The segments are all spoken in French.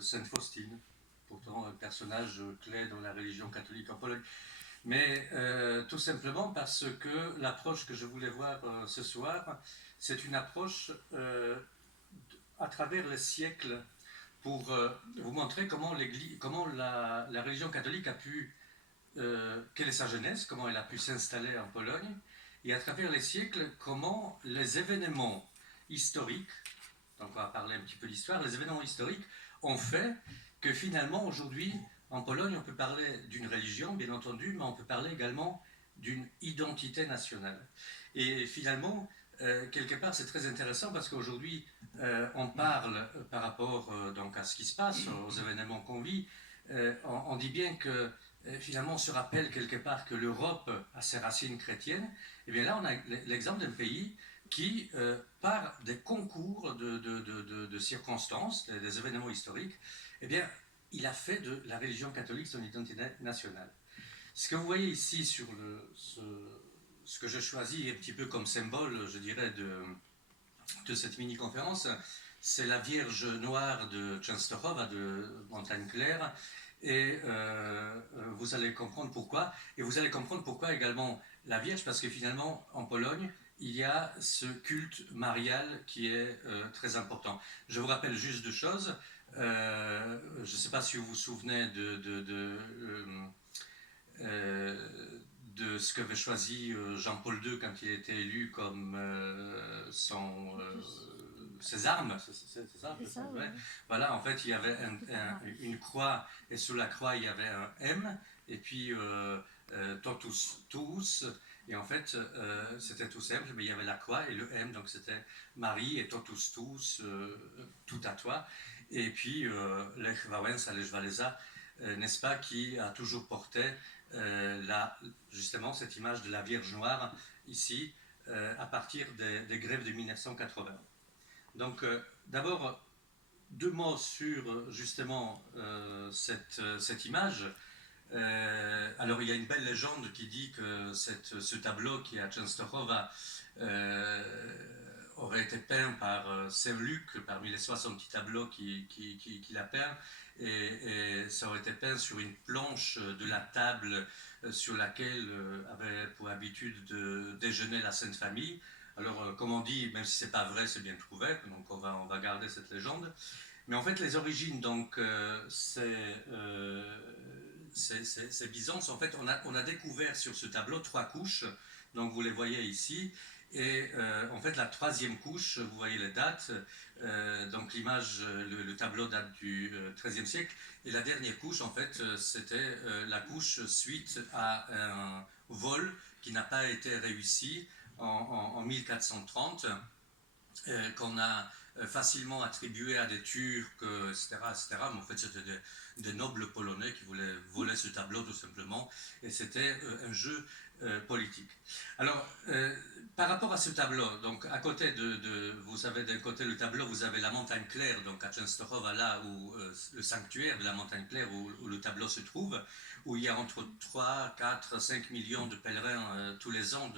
Sainte Faustine, pourtant un personnage clé dans la religion catholique en Pologne. Mais tout simplement parce que l'approche que je voulais voir ce soir, c'est une approche à travers les siècles pour vous montrer comment la religion catholique a pu, quelle est sa genèse, comment elle a pu s'installer en Pologne, et à travers les siècles, comment les événements historiques, donc on va parler un petit peu d'histoire, les événements historiques ont fait que finalement aujourd'hui, en Pologne, on peut parler d'une religion, bien entendu, mais on peut parler également d'une identité nationale. Et finalement, quelque part, c'est très intéressant parce qu'aujourd'hui, on parle par rapport donc à ce qui se passe, aux événements qu'on vit, on dit bien que finalement on se rappelle quelque part que l'Europe a ses racines chrétiennes. Et bien là, on a l'exemple d'un pays qui, par des concours de circonstances, des événements historiques, eh bien, il a fait de la religion catholique son identité nationale. Ce que vous voyez ici sur ce que je choisis un petit peu comme symbole, je dirais, de cette mini-conférence, c'est la Vierge noire de Częstochowa, de Montagne Claire, et vous allez comprendre pourquoi. Et vous allez comprendre pourquoi également la Vierge, parce que finalement, en Pologne, il y a ce culte marial qui est très important. Je vous rappelle juste deux choses. Je ne sais pas si vous vous souvenez de ce qu'avait choisi Jean-Paul II quand il a été élu comme ses armes, c'est ça, oui. Voilà, en fait, il y avait une croix, et sous la croix, il y avait un M, et puis totus tous, et en fait, c'était tout simple, mais il y avait la croix et le M, donc c'était Marie et totus tous, tout à toi, et puis Lech Wałęsa, Lech Walesa, n'est-ce pas, qui a toujours porté justement cette image de la Vierge Noire ici, à partir des grèves de 1980. Donc, d'abord, deux mots sur justement cette image. Alors, il y a une belle légende qui dit que ce tableau qui est à Częstochowa aurait été peint par Saint-Luc parmi les 60 tableaux qu'il a peints, et ça aurait été peint sur une planche de la table sur laquelle avait pour habitude de déjeuner la Sainte Famille. Alors, comme on dit, même si c'est pas vrai, c'est bien trouvé, donc on va garder cette légende. Mais en fait, les origines, donc, c'est Byzance. En fait, on a découvert sur ce tableau 3 couches, donc vous les voyez ici. Et en fait, la troisième couche, vous voyez les dates, donc l'image, le tableau date du XIIIe siècle, et la dernière couche, en fait, c'était la couche suite à un vol qui n'a pas été réussi en 1430, qu'on a facilement attribué à des Turcs, etc., etc. Mais en fait, c'était des nobles polonais qui voulaient voler ce tableau, tout simplement, et c'était un jeu politique. Alors, par rapport à ce tableau, donc à côté vous avez d'un côté le tableau, vous avez la montagne claire, donc à Częstochowa, là où le sanctuaire de la montagne claire, où le tableau se trouve, où il y a entre 3, 4, 5 millions de pèlerins tous les ans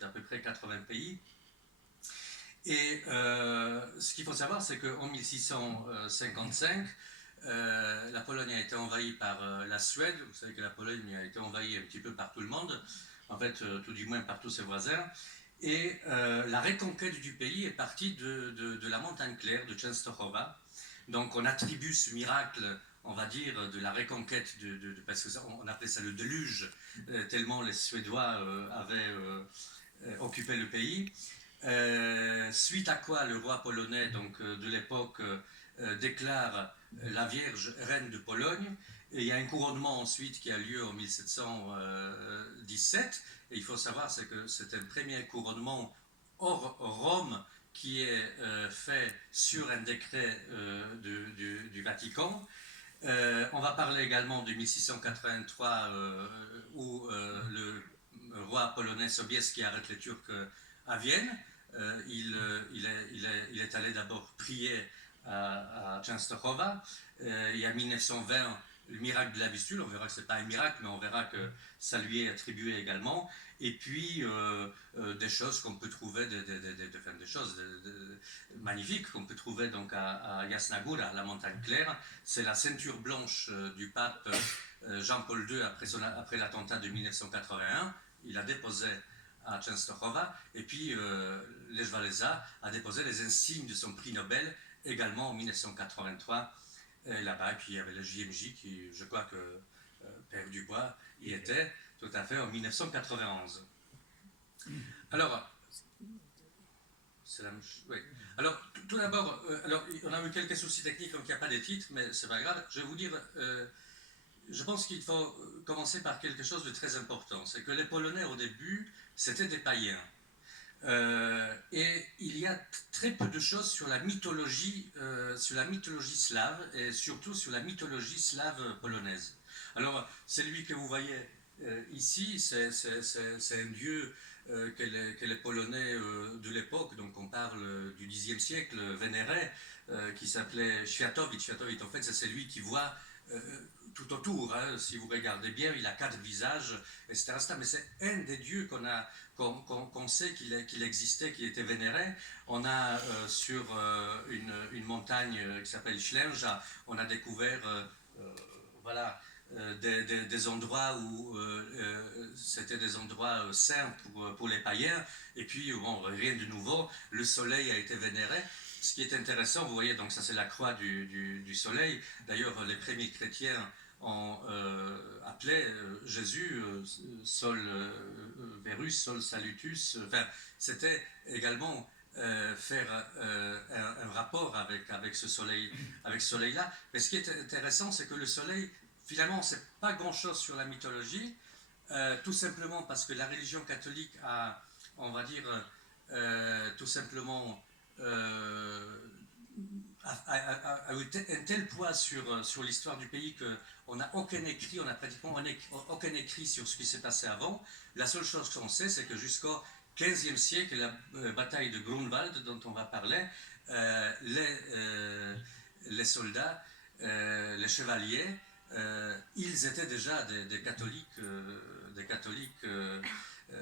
d'à peu près 80 pays. Et ce qu'il faut savoir, c'est qu'en 1655, la Pologne a été envahie par la Suède. Vous savez que la Pologne a été envahie un petit peu par tout le monde, en fait, tout du moins par tous ses voisins. Et la reconquête du pays est partie de la montagne claire, de Częstochowa. Donc on attribue ce miracle, on va dire, de la reconquête, parce qu'on appelait ça le déluge, tellement les Suédois avaient occupé le pays. Suite à quoi le roi polonais donc, de l'époque déclare la Vierge reine de Pologne, et il y a un couronnement ensuite qui a lieu en 1717, et il faut savoir c'est que c'est un premier couronnement hors Rome qui est fait sur un décret du Vatican. On va parler également de 1683 où le roi polonais Sobieski arrête les Turcs à Vienne. Il est allé d'abord prier à Częstochowa. Et en 1920, le miracle de la Vistule, on verra que ce n'est pas un miracle, mais on verra que ça lui est attribué également. Et puis des choses qu'on peut trouver, des choses magnifiques qu'on peut trouver donc à Yasnagura, la montagne claire. C'est la ceinture blanche du pape Jean-Paul II après l'attentat de 1981. Il a déposé à Częstochowa, et puis Lech Walesa a déposé les insignes de son prix Nobel également en 1983 là-bas. Et puis il y avait le JMJ qui, je crois que Père Dubois y était tout à fait en 1991. Alors, oui. Alors, tout d'abord, on a eu quelques soucis techniques, donc il n'y a pas de titres, mais c'est pas grave. Je vais vous dire, je pense qu'il faut commencer par quelque chose de très important. C'est que les Polonais, au début, c'était des païens. Et il y a très peu de choses sur la mythologie slave, et surtout sur la mythologie slave polonaise. Alors, celui que vous voyez ici, c'est un dieu que les Polonais de l'époque, donc on parle du Xe siècle, vénéraient, qui s'appelait Światowit. Światowit, en fait, c'est celui qui voit tout autour. Hein, si vous regardez bien, il a 4 visages, etc. Mais c'est un des dieux qu'on sait qu'il existait, qui était vénéré. On a sur une montagne qui s'appelle Ślęża, on a découvert voilà, des endroits où c'était des endroits saints pour les païens. Et puis, bon, rien de nouveau, le soleil a été vénéré. Ce qui est intéressant, vous voyez, donc ça c'est la croix du soleil. D'ailleurs, les premiers chrétiens ont appelé Jésus Sol Verus, Sol Salutus. Enfin, c'était également faire un rapport avec ce soleil-là. Mais ce qui est intéressant, c'est que le soleil, finalement, c'est pas grand-chose sur la mythologie, tout simplement parce que la religion catholique a, on va dire, tout simplement a eu un tel poids sur l'histoire du pays qu'on n'a aucun écrit, on n'a pratiquement aucun écrit sur ce qui s'est passé avant. La seule chose qu'on sait, c'est que jusqu'au XVe siècle, la bataille de Grunwald, dont on va parler, les soldats, les chevaliers, ils étaient déjà des catholiques,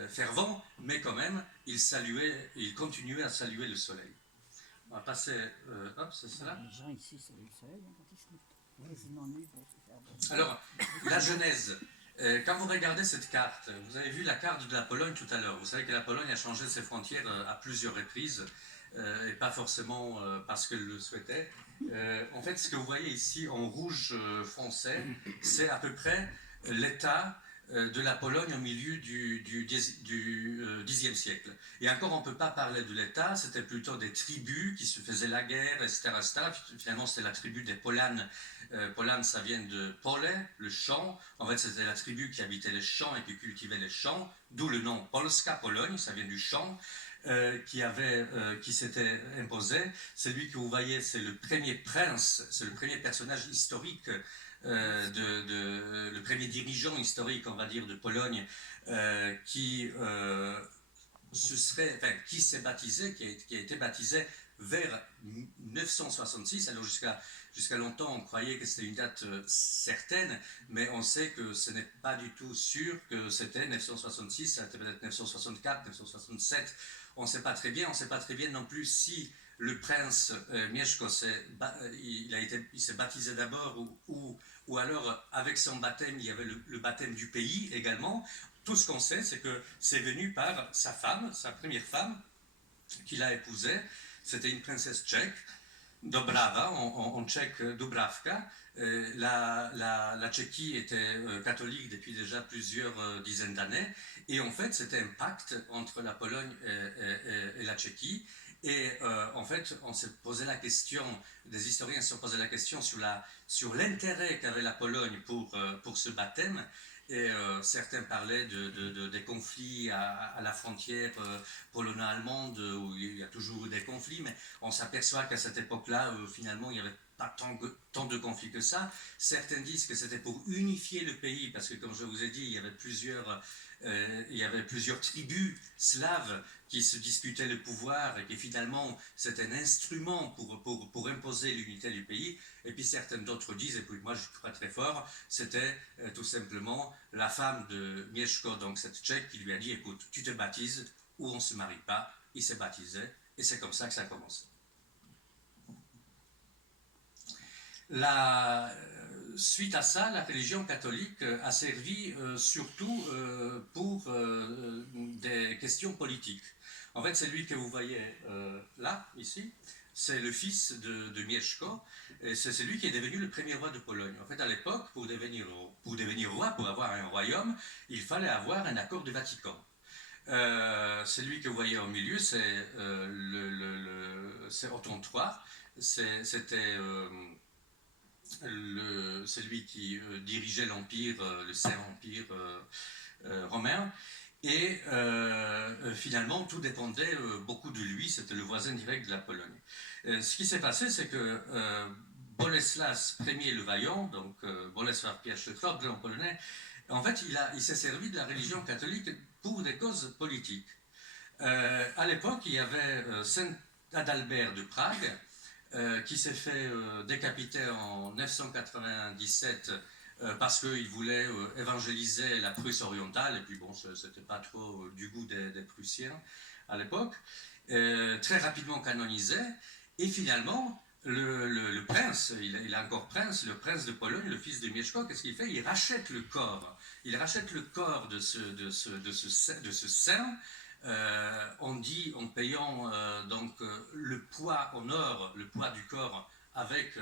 fervents, mais quand même, ils continuaient à saluer le soleil. On va passer. Hop, c'est ça. Les gens ici, c'est le soleil, quand ils se mettent quasiment nus pour se faire. Alors, la Genèse. Quand vous regardez cette carte, vous avez vu la carte de la Pologne tout à l'heure. Vous savez que la Pologne a changé ses frontières à plusieurs reprises, et pas forcément parce qu'elle le souhaitait. En fait, ce que vous voyez ici en rouge foncé, c'est à peu près l'état de la Pologne au milieu du Xe siècle. Et encore, on ne peut pas parler de l'État, c'était plutôt des tribus qui se faisaient la guerre, etc. Finalement, c'était la tribu des Polanes. Polan, ça vient de pole, le champ. En fait, c'était la tribu qui habitait les champs et qui cultivait les champs, d'où le nom Polska, Pologne, ça vient du champ. Qui s'était imposé. Celui que vous voyez, c'est le premier prince, c'est le premier personnage historique, le premier dirigeant historique, on va dire, de Pologne, qui s'est baptisé, qui a été baptisé vers 966. Alors jusqu'à longtemps, on croyait que c'était une date certaine, mais on sait que ce n'est pas du tout sûr que c'était 966, ça a été peut-être 964, 967. On ne sait pas très bien. On ne sait pas très bien non plus si le prince Mieszko il s'est baptisé d'abord ou alors avec son baptême, il y avait le baptême du pays également. Tout ce qu'on sait, c'est que c'est venu par sa femme, sa première femme, qu'il a épousée. C'était une princesse tchèque, Dobrava, en tchèque Dubravka. La Tchéquie était catholique depuis déjà plusieurs dizaines d'années. Et en fait, c'était un pacte entre la Pologne et la Tchéquie. Et en fait, on s'est posé la question, des historiens se sont posé la question sur l'intérêt qu'avait la Pologne pour ce baptême. Et certains parlaient des conflits à la frontière polono-allemande, où il y a toujours eu des conflits, mais on s'aperçoit qu'à cette époque-là, finalement, il n'y avait pas tant tant de conflits que ça. Certains disent que c'était pour unifier le pays, parce que comme je vous ai dit, il y avait plusieurs tribus slaves qui se disputaient le pouvoir et que finalement c'était un instrument pour imposer l'unité du pays. Et puis certains d'autres disent, et puis moi je crois très fort, c'était tout simplement la femme de Mieszko, donc cette Tchèque, qui lui a dit, écoute, tu te baptises ou on ne se marie pas. Il s'est baptisé et c'est comme ça que ça a commencé. Suite à ça, la religion catholique a servi surtout pour des questions politiques. En fait, celui que vous voyez là, ici, c'est le fils de Mieszko, et c'est celui qui est devenu le premier roi de Pologne. En fait, à l'époque, pour devenir roi, pour avoir un royaume, il fallait avoir un accord du Vatican. Celui que vous voyez au milieu, c'est Otton III, c'était celui qui dirigeait l'Empire, le Saint-Empire romain. Et finalement, tout dépendait beaucoup de lui, c'était le voisin direct de la Pologne. Ce qui s'est passé, c'est que Boleslas Ier le Vaillant, donc Bolesław I en polonais, en fait, il s'est servi de la religion catholique pour des causes politiques. À l'époque, il y avait Saint Adalbert de Prague, qui s'est fait décapiter en 997 parce qu'il voulait évangéliser la Prusse orientale, et puis bon, c'était pas trop du goût des Prussiens à l'époque, très rapidement canonisé, et finalement, le prince, il est encore prince, le prince de Pologne, le fils de Mieszko, qu'est-ce qu'il fait? Il rachète le corps de ce saint, en payant donc le poids en or, le poids du corps avec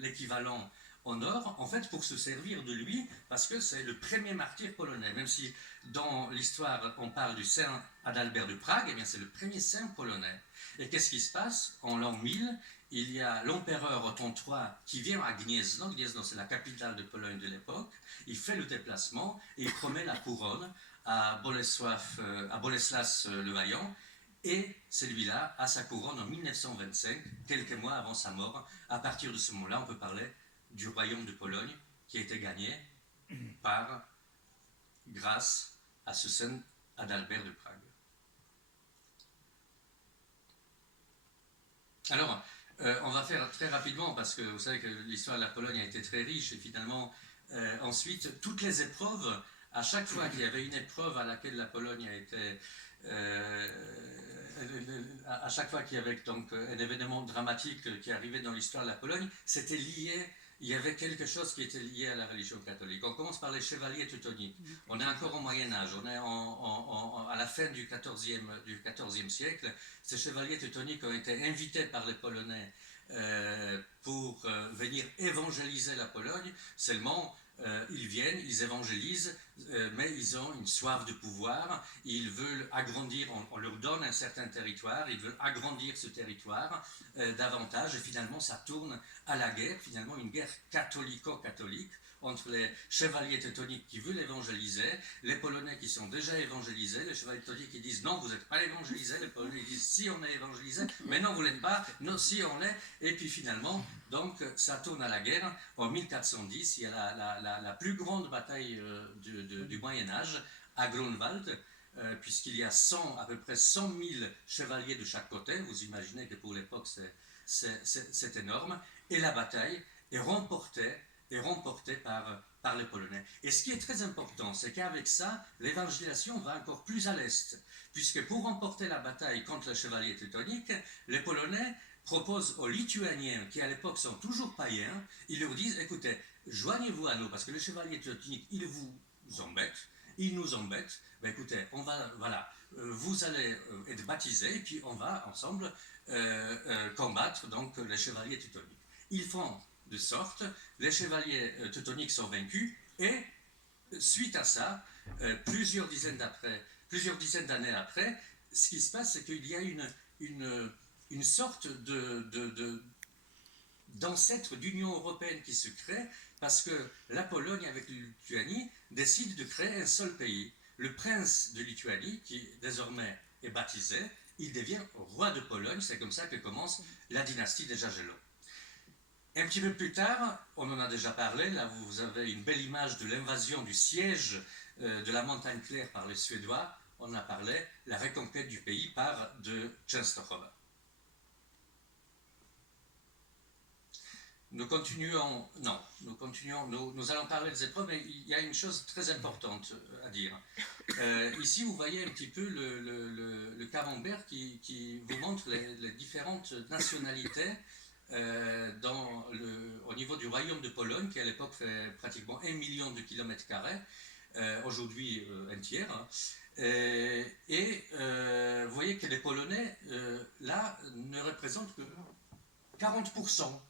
l'équivalent en or, en fait pour se servir de lui, parce que c'est le premier martyr polonais, même si dans l'histoire on parle du saint Adalbert de Prague, eh bien c'est le premier saint polonais. Et qu'est-ce qui se passe? En l'an 1000, il y a l'empereur Otton III qui vient à Gniezno, Gniezno c'est la capitale de Pologne de l'époque, il fait le déplacement et il promet la couronne à Boleslas le Vaillant, et celui-là a sa couronne en 1925, quelques mois avant sa mort. À partir de ce moment-là, on peut parler du royaume de Pologne qui a été gagné grâce à ce saint Adalbert de Prague. Alors, on va faire très rapidement, parce que vous savez que l'histoire de la Pologne a été très riche, et finalement, ensuite, toutes les épreuves, à chaque fois qu'il y avait une épreuve à laquelle la Pologne a été... à chaque fois qu'il y avait donc un événement dramatique qui arrivait dans l'histoire de la Pologne, c'était lié, il y avait quelque chose qui était lié à la religion catholique. On commence par les chevaliers teutoniques. On est encore au Moyen-Âge, on est à la fin du XIVe siècle. Ces chevaliers teutoniques ont été invités par les Polonais pour venir évangéliser la Pologne. Seulement, ils viennent, ils évangélisent, mais ils ont une soif de pouvoir, ils veulent agrandir, on leur donne un certain territoire, ils veulent agrandir ce territoire davantage, et finalement ça tourne à la guerre, finalement une guerre catholico-catholique, entre les chevaliers teutoniques qui veulent évangéliser, les Polonais qui sont déjà évangélisés, les chevaliers teutoniques qui disent non, vous n'êtes pas évangélisés, les Polonais disent si on est évangélisés, mais non, vous n'êtes pas, non, si on est, et puis finalement, donc ça tourne à la guerre. En 1410, il y a la plus grande bataille du Moyen-Âge à Grunwald, puisqu'il y a à peu près 100 000 chevaliers de chaque côté. Vous imaginez que pour l'époque c'est énorme, et la bataille est remportée par les Polonais. Et ce qui est très important, c'est qu'avec ça, l'évangélisation va encore plus à l'est, puisque pour remporter la bataille contre les chevaliers teutoniques, les Polonais proposent aux Lituaniens, qui à l'époque sont toujours païens, ils leur disent, écoutez, joignez-vous à nous, parce que les chevaliers teutoniques, ils vous embêtent, ils nous embêtent, ben écoutez, vous allez être baptisés, et puis on va ensemble combattre donc les chevaliers teutoniques. Ils font de sorte, les chevaliers teutoniques sont vaincus, et suite à ça, plusieurs dizaines d'années après, ce qui se passe, c'est qu'il y a une sorte d'ancêtre d'Union européenne qui se crée, parce que la Pologne, avec la Lituanie, décide de créer un seul pays. Le prince de Lituanie, qui désormais est baptisé, il devient roi de Pologne, c'est comme ça que commence la dynastie des Jagellons. Un petit peu plus tard, on en a déjà parlé, là vous avez une belle image de l'invasion du siège de la montagne claire par les Suédois, on a parlé, la reconquête du pays par de Częstochowa. Nous allons parler des épreuves, mais il y a une chose très importante à dire. Ici, vous voyez un petit peu le camembert qui vous montre les différentes nationalités au niveau du royaume de Pologne, qui à l'époque fait pratiquement 1 million de kilomètres carrés, aujourd'hui un tiers. Hein. Vous voyez que les Polonais, là, ne représentent que 40%.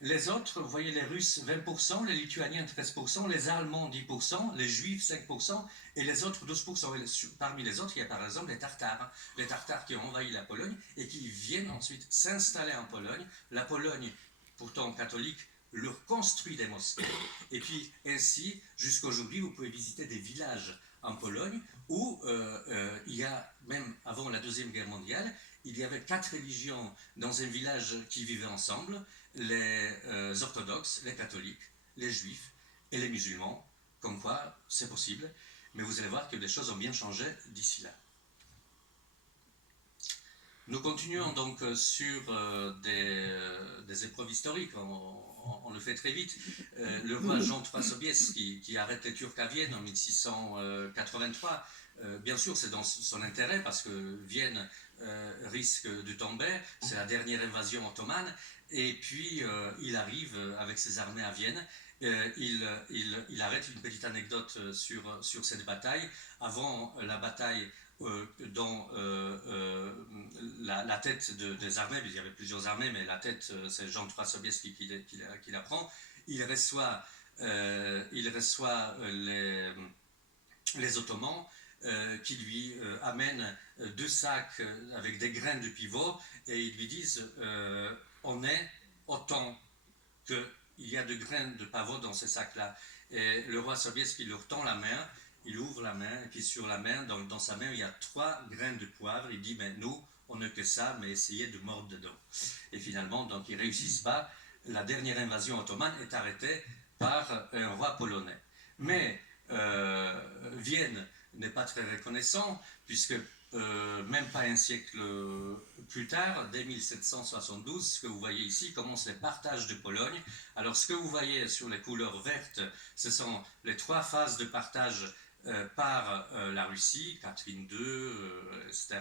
Les autres, vous voyez les Russes 20%, les Lituaniens 13%, les Allemands 10%, les Juifs 5% et les autres 12%. Et parmi les autres, il y a par exemple les Tartares. Les Tartares qui ont envahi la Pologne et qui viennent ensuite s'installer en Pologne. La Pologne, pourtant catholique, leur construit des mosquées. Et puis ainsi, jusqu'à aujourd'hui, vous pouvez visiter des villages en Pologne où il y a, même avant la Deuxième Guerre mondiale, il y avait 4 religions dans un village qui vivaient ensemble, les orthodoxes, les catholiques, les juifs et les musulmans, comme quoi c'est possible, mais vous allez voir que les choses ont bien changé d'ici là. Nous continuons donc sur des épreuves historiques, on le fait très vite. Le roi Jean III Sobieski qui arrête les Turcs à Vienne en 1683, bien sûr c'est dans son intérêt parce que Vienne risque de tomber, c'est la dernière invasion ottomane, et puis il arrive avec ses armées à Vienne. Il arrête une petite anecdote sur cette bataille. Avant la bataille, dont la tête des armées, il y avait plusieurs armées, mais la tête, c'est Jean III Sobieski qui la prend. Il reçoit les Ottomans qui lui amènent 2 sacs avec des graines de pivot et ils lui disent on est autant qu'il y a de graines de pavot dans ces sacs-là. Et le roi Sobieski leur tend la main, il ouvre la main, et puis sur la main, dans sa main, il y a 3 graines de poivre. Il dit, ben, nous, on n'a que ça, mais essayez de mordre dedans. Et finalement, donc, ils ne réussissent pas. La dernière invasion ottomane est arrêtée par un roi polonais. Mais Vienne n'est pas très reconnaissant, puisque même pas un siècle plus tard, dès 1772, ce que vous voyez ici commence les partages de Pologne. Alors ce que vous voyez sur les couleurs vertes, ce sont les 3 phases de partage par la Russie, Catherine II, etc.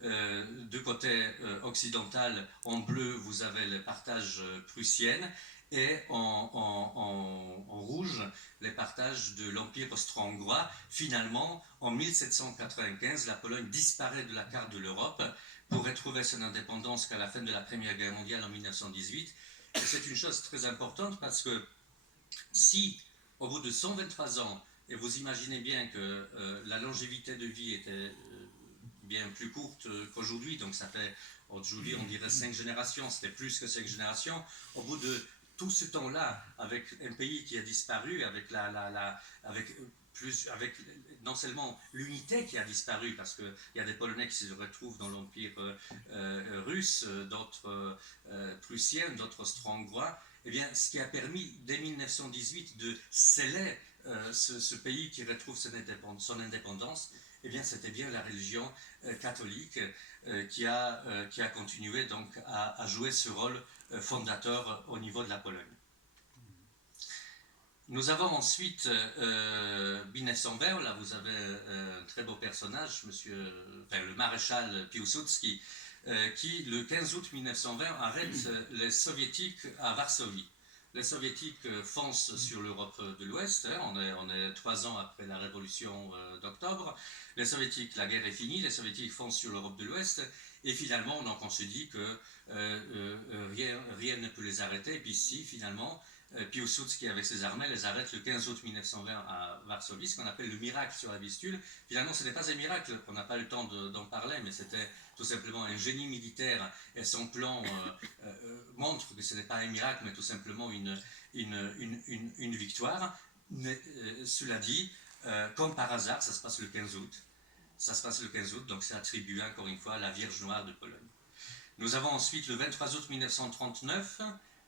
De côté occidental, en bleu, vous avez le partage prussienne, et en rouge, les partages de l'Empire austro-hongrois. Finalement, en 1795, la Pologne disparaît de la carte de l'Europe pour retrouver son indépendance qu'à la fin de la Première Guerre mondiale en 1918. Et c'est une chose très importante parce que si, au bout de 123 ans, et vous imaginez bien que la longévité de vie était bien plus courte qu'aujourd'hui, donc ça fait, aujourd'hui on dirait 5 générations, c'était plus que 5 générations, au bout de tout ce temps-là, avec un pays qui a disparu, avec non seulement l'unité qui a disparu, parce qu'il y a des Polonais qui se retrouvent dans l'Empire russe, d'autres prussiens, d'autres austro-hongrois, eh bien, ce qui a permis, dès 1918, de sceller ce pays qui retrouve son indépendance, eh bien, c'était bien la religion catholique qui a continué donc à jouer ce rôle fondateur au niveau de la Pologne. Nous avons ensuite 1920, là vous avez un très beau personnage, le maréchal Piłsudski, qui le 15 août 1920 arrête les soviétiques à Varsovie. Les soviétiques foncent sur l'Europe de l'Ouest, on est 3 ans après la révolution d'octobre. Les soviétiques, la guerre est finie, les soviétiques foncent sur l'Europe de l'Ouest, et finalement donc on se dit que rien ne peut les arrêter, et puis si finalement Piłsudski avec ses armées les arrête le 15 août 1920 à Varsovie, ce qu'on appelle le miracle sur la Vistule. Finalement ce n'est pas un miracle, on n'a pas le temps d'en parler, mais c'était tout simplement un génie militaire, et son plan montre que ce n'est pas un miracle, mais tout simplement une victoire. Mais, cela dit, comme par hasard, ça se passe le 15 août. Ça se passe le 15 août, donc c'est attribué encore une fois à la Vierge Noire de Pologne. Nous avons ensuite le 23 août 1939,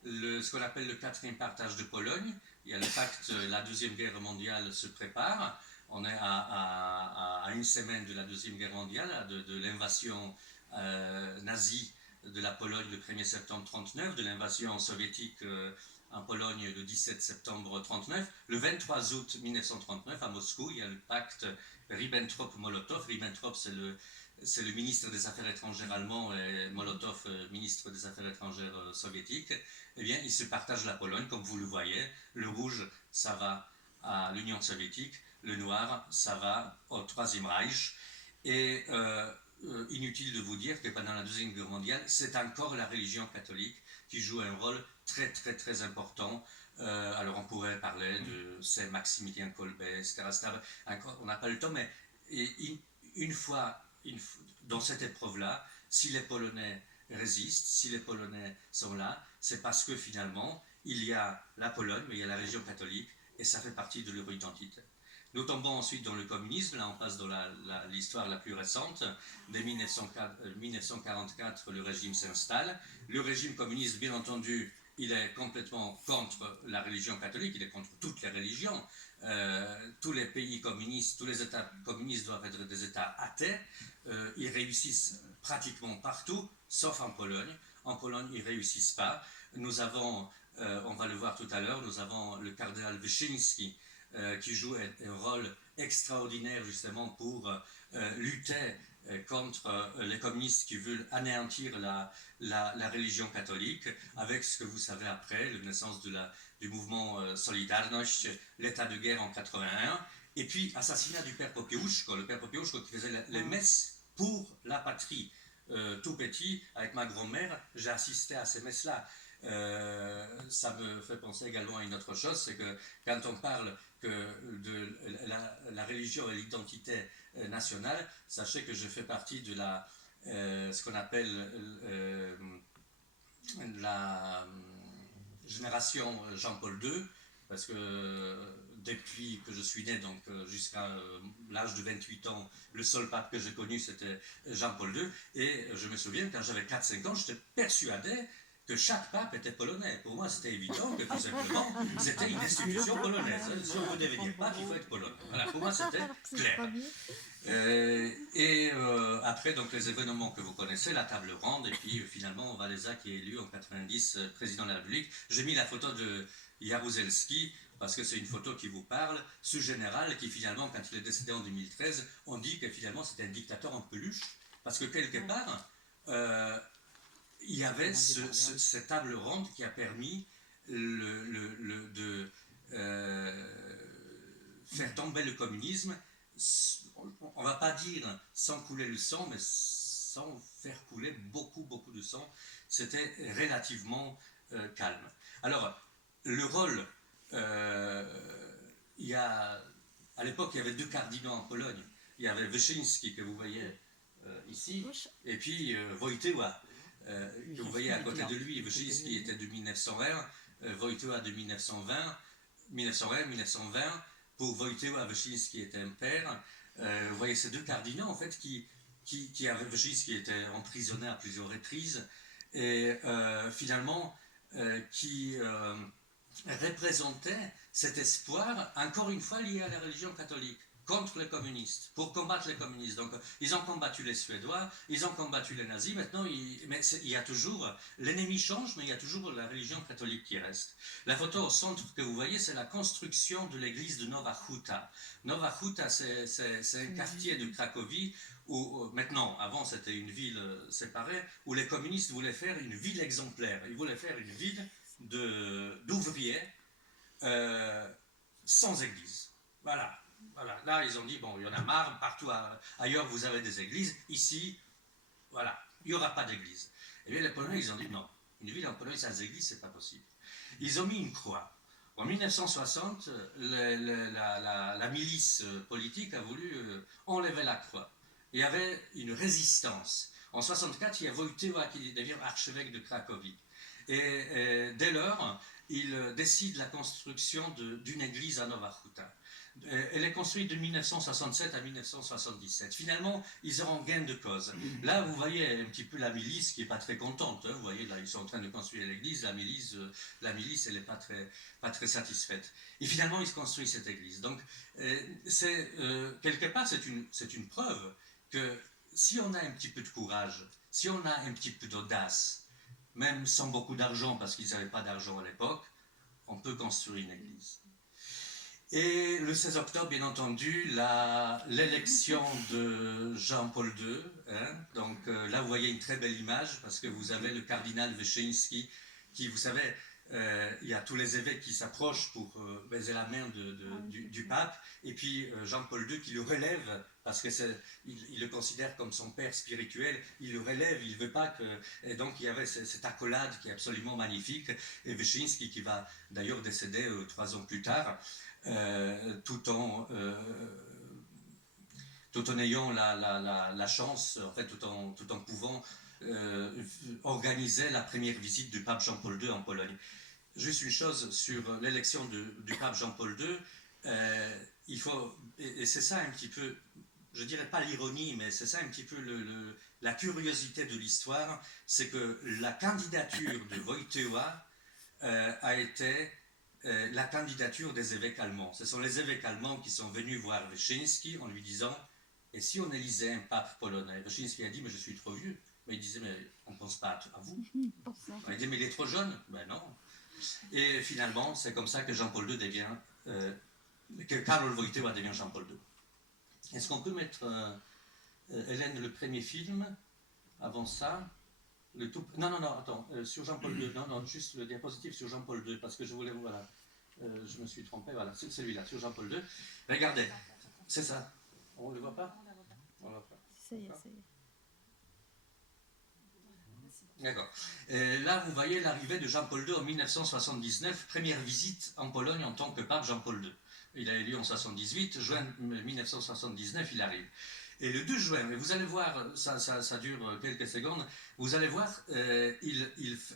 ce qu'on appelle le quatrième partage de Pologne. Il y a le pacte, la Deuxième Guerre mondiale se prépare. On est à une semaine de la Deuxième Guerre mondiale, de l'invasion nazie de la Pologne le 1er septembre 1939, de l'invasion soviétique en Pologne le 17 septembre 1939. Le 23 août 1939, à Moscou, il y a le pacte Ribbentrop-Molotov. Ribbentrop, c'est le ministre des Affaires étrangères allemand et Molotov, ministre des Affaires étrangères soviétiques. Eh bien, ils se partagent la Pologne, comme vous le voyez. Le rouge, ça va à l'Union soviétique. Le noir, ça va au Troisième Reich. Et inutile de vous dire que pendant la Deuxième Guerre mondiale, c'est encore la religion catholique qui joue un rôle très très très important. Alors on pourrait parler de Saint-Maximilien Kolbe, etc. On n'a pas le temps, mais une fois dans cette épreuve-là, si les Polonais résistent, si les Polonais sont là, c'est parce que finalement, il y a la Pologne, mais il y a la religion catholique, et ça fait partie de leur identité. Nous tombons ensuite dans le communisme, là on passe dans l'histoire la plus récente. Dès 1944, le régime s'installe. Le régime communiste, bien entendu, il est complètement contre la religion catholique, il est contre toutes les religions. Tous les pays communistes, tous les États communistes doivent être des États athées. Ils réussissent pratiquement partout, sauf en Pologne. En Pologne, ils ne réussissent pas. Nous avons, on va le voir tout à l'heure, nous avons le cardinal Wyszynski, qui joue un rôle extraordinaire justement pour lutter contre les communistes qui veulent anéantir la religion catholique, avec ce que vous savez après, la naissance du mouvement Solidarność, l'état de guerre en 81, et puis assassinat du père Popiełuszko, le père Popiełuszko qui faisait les messes pour la patrie. Tout petit, avec ma grand-mère, j'ai assisté à ces messes-là. Ça me fait penser également à une autre chose, c'est que quand on parle de la religion et l'identité nationale, sachez que je fais partie de ce qu'on appelle la génération Jean-Paul II, parce que depuis que je suis né, donc jusqu'à l'âge de 28 ans, le seul pape que j'ai connu, c'était Jean-Paul II, et je me souviens, quand j'avais 4-5 ans, j'étais persuadé que chaque pape était polonais. Pour moi, c'était évident que tout simplement, c'était une institution polonaise. Si on veut devenir pape, il faut être polonais. Voilà, pour moi, c'était clair. Après, donc, les événements que vous connaissez, la table ronde, et puis finalement, Wałęsa qui est élu en 90 président de la République. J'ai mis la photo de Jaruzelski, parce que c'est une photo qui vous parle, ce général qui finalement, quand il est décédé en 2013, on dit que finalement, c'était un dictateur en peluche, parce que quelque part, il y avait cette table ronde qui a permis de faire tomber le communisme, on ne va pas dire sans couler le sang, mais sans faire couler beaucoup de sang. C'était relativement calme. Alors, le rôle, à l'époque, il y avait 2 cardinaux en Pologne. Il y avait Wyszynski, que vous voyez ici, et puis Wojtyła, que vous voyez à côté de lui. Wyszynski était de 1901, Wojtyła de 1920. Pour Wojtyła, Wyszynski était un père. Vous voyez ces 2 cardinaux, en fait, qui avaient Wyszynski était emprisonné à plusieurs reprises, et finalement, qui représentaient cet espoir, encore une fois lié à la religion catholique, contre les communistes, pour combattre les communistes. Donc, ils ont combattu les Suédois, ils ont combattu les nazis, maintenant, mais il y a toujours, l'ennemi change, mais il y a toujours la religion catholique qui reste. La photo au centre que vous voyez, c'est la construction de l'église de Nowa Huta. Nowa Huta, c'est un quartier de Cracovie, où maintenant, avant c'était une ville séparée, où les communistes voulaient faire une ville exemplaire. Ils voulaient faire une ville d'ouvriers sans église. Voilà. Là, ils ont dit, bon, il y en a marre, partout ailleurs, vous avez des églises. Ici, voilà, il n'y aura pas d'église. Et bien, les Polonais, ils ont dit, non, une ville en Pologne sans église, c'est pas possible. Ils ont mis une croix. En 1960, la milice politique a voulu enlever la croix. Il y avait une résistance. En 1964, il y a Wojtyła qui devient archevêque de Cracovie. Et dès lors, il décide la construction d'une église à Nova Huta. Elle est construite de 1967 à 1977. Finalement, ils auront gain de cause. Là, vous voyez un petit peu la milice qui n'est pas très contente. Hein. Vous voyez, là, ils sont en train de construire l'église. La milice elle n'est pas très satisfaite. Et finalement, ils construisent cette église. Donc, quelque part, c'est une preuve que si on a un petit peu de courage, si on a un petit peu d'audace, même sans beaucoup d'argent, parce qu'ils n'avaient pas d'argent à l'époque, on peut construire une église. Et le 16 octobre, bien entendu, l'élection de Jean-Paul II. Hein, donc là, vous voyez une très belle image, parce que vous avez le cardinal Wyszynski, qui, vous savez, il y a tous les évêques qui s'approchent pour baiser la main du pape, et puis Jean-Paul II qui le relève, parce qu'il le considère comme son père spirituel, il le relève, il ne veut pas que... Et donc il y avait cette accolade qui est absolument magnifique, et Wyszynski qui va d'ailleurs décéder 3 ans plus tard, tout en ayant la chance, en fait, tout en pouvant organiser la première visite du pape Jean-Paul II en Pologne. Juste une chose sur l'élection du pape Jean-Paul II, il faut, et c'est ça un petit peu, je dirais pas l'ironie, mais c'est ça un petit peu la curiosité de l'histoire, c'est que la candidature de Wojtyła a été la candidature des évêques allemands. Ce sont les évêques allemands qui sont venus voir Wyszynski en lui disant « Et si on élisait un pape polonais ?» Wyszynski a dit « Mais je suis trop vieux. » Mais il disait « Mais on ne pense pas à vous. » Il dit « Mais il est trop jeune. » Ben non. Et finalement, c'est comme ça que Jean-Paul II devient... que Karol Wojtyła devient Jean-Paul II. Est-ce qu'on peut mettre, Hélène, le premier film avant ça? Non, attends, sur Jean-Paul II, non, juste le diapositive sur Jean-Paul II, parce que je voulais, voilà, je me suis trompé, voilà, c'est celui-là, sur Jean-Paul II. Regardez, c'est ça. On ne le voit pas? On le voit pas. Ça y est, ça y est. D'accord. Là, vous voyez l'arrivée de Jean-Paul II en 1979, première visite en Pologne en tant que pape Jean-Paul II. Il a eu lieu en 1978, juin 1979, il arrive. Et le 2 juin, et vous allez voir, ça dure quelques secondes, vous allez voir,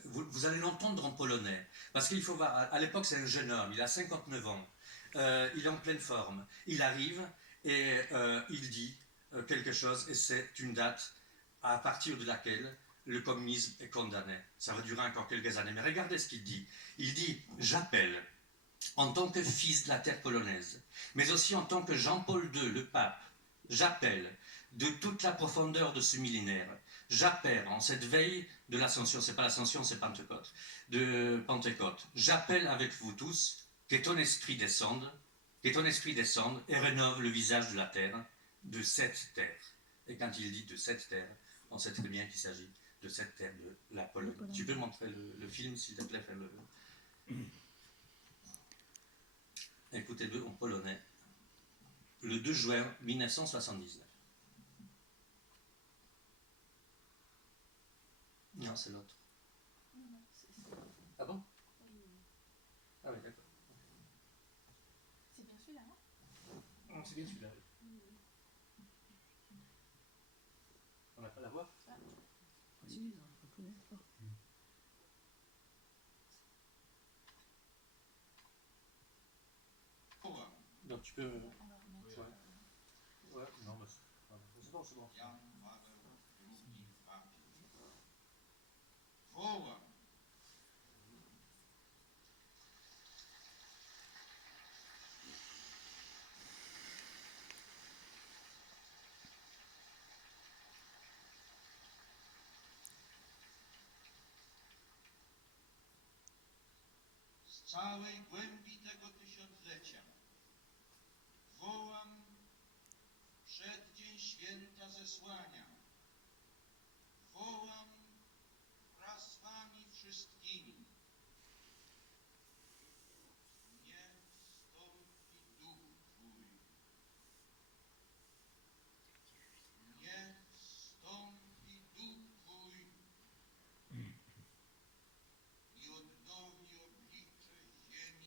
vous allez l'entendre en polonais. Parce qu'il faut voir, à l'époque c'est un jeune homme, il a 59 ans, il est en pleine forme, il arrive et il dit quelque chose, et c'est une date à partir de laquelle le communisme est condamné. Ça va durer encore quelques années, mais regardez ce qu'il dit. Il dit « J'appelle, en tant que fils de la terre polonaise, mais aussi en tant que Jean-Paul II, le pape, j'appelle de toute la profondeur de ce millénaire, j'appelle en cette veille de l'Ascension, c'est pas l'Ascension, c'est Pentecôte, de Pentecôte, j'appelle avec vous tous que ton esprit descende et rénove le visage de la terre, de cette terre. Et quand il dit de cette terre, on sait très bien qu'il s'agit de cette terre de la Pologne. Tu peux montrer le film, s'il te plaît, fais-le. Écoutez-le en polonais. Le 2 juin 1979. Non, c'est l'autre. Ah bon? Ah oui, d'accord. C'est bien celui-là, non? C'est bien celui-là. On n'a pas la voix? Si, on reconnaît pas. Donc tu peux... On va remettre. Ouais, non, mais c'est bon, c'est bon. Jan Paweł II papież. Wołam. Z całej głębi